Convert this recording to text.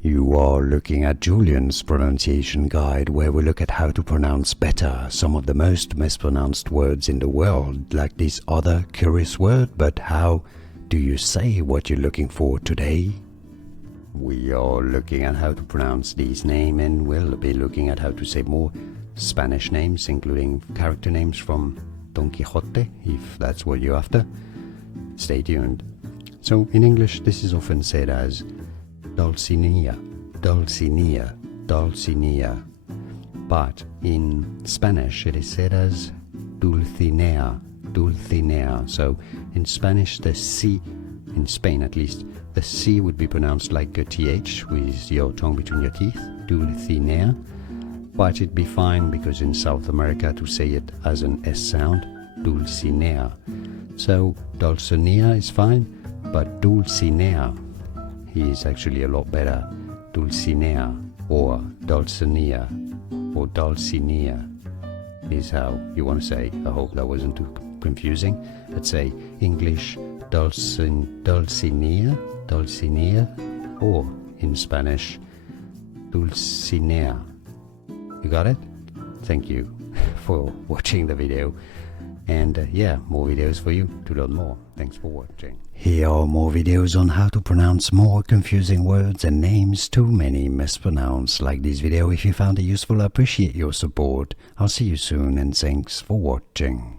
You are looking at Julian's pronunciation guide, where we look at how to pronounce better some of the most mispronounced words in the world, like this other curious word. But how do you say what you're looking for today? We are looking at how to pronounce these names, and we'll be looking at how to say more Spanish names, including character names from Don Quixote, if that's what you're after. Stay tuned. So in English, this is often said as Dulcinea, Dulcinea, Dulcinea. But in Spanish, it is said as Dulcinea, Dulcinea. So in Spanish, the C, in Spain at least, the C would be pronounced like a TH with your tongue between your teeth, Dulcinea. But it'd be fine because in South America to say it as an S sound, Dulcinea. So Dulcinea is fine, but Dulcinea is actually a lot better. Dulcinea or Dulcinea or Dulcinea is how you want to say. I hope that wasn't too confusing. Let's say English Dulcinea, Dulcinea, or in Spanish Dulcinea. You got it? Thank you for watching the video, and yeah, more videos for you to learn more. Thanks for watching. Here are more videos on how to pronounce more confusing words and names too many mispronounced. Like this video if you found it useful. I appreciate your support. I'll see you soon, and thanks for watching.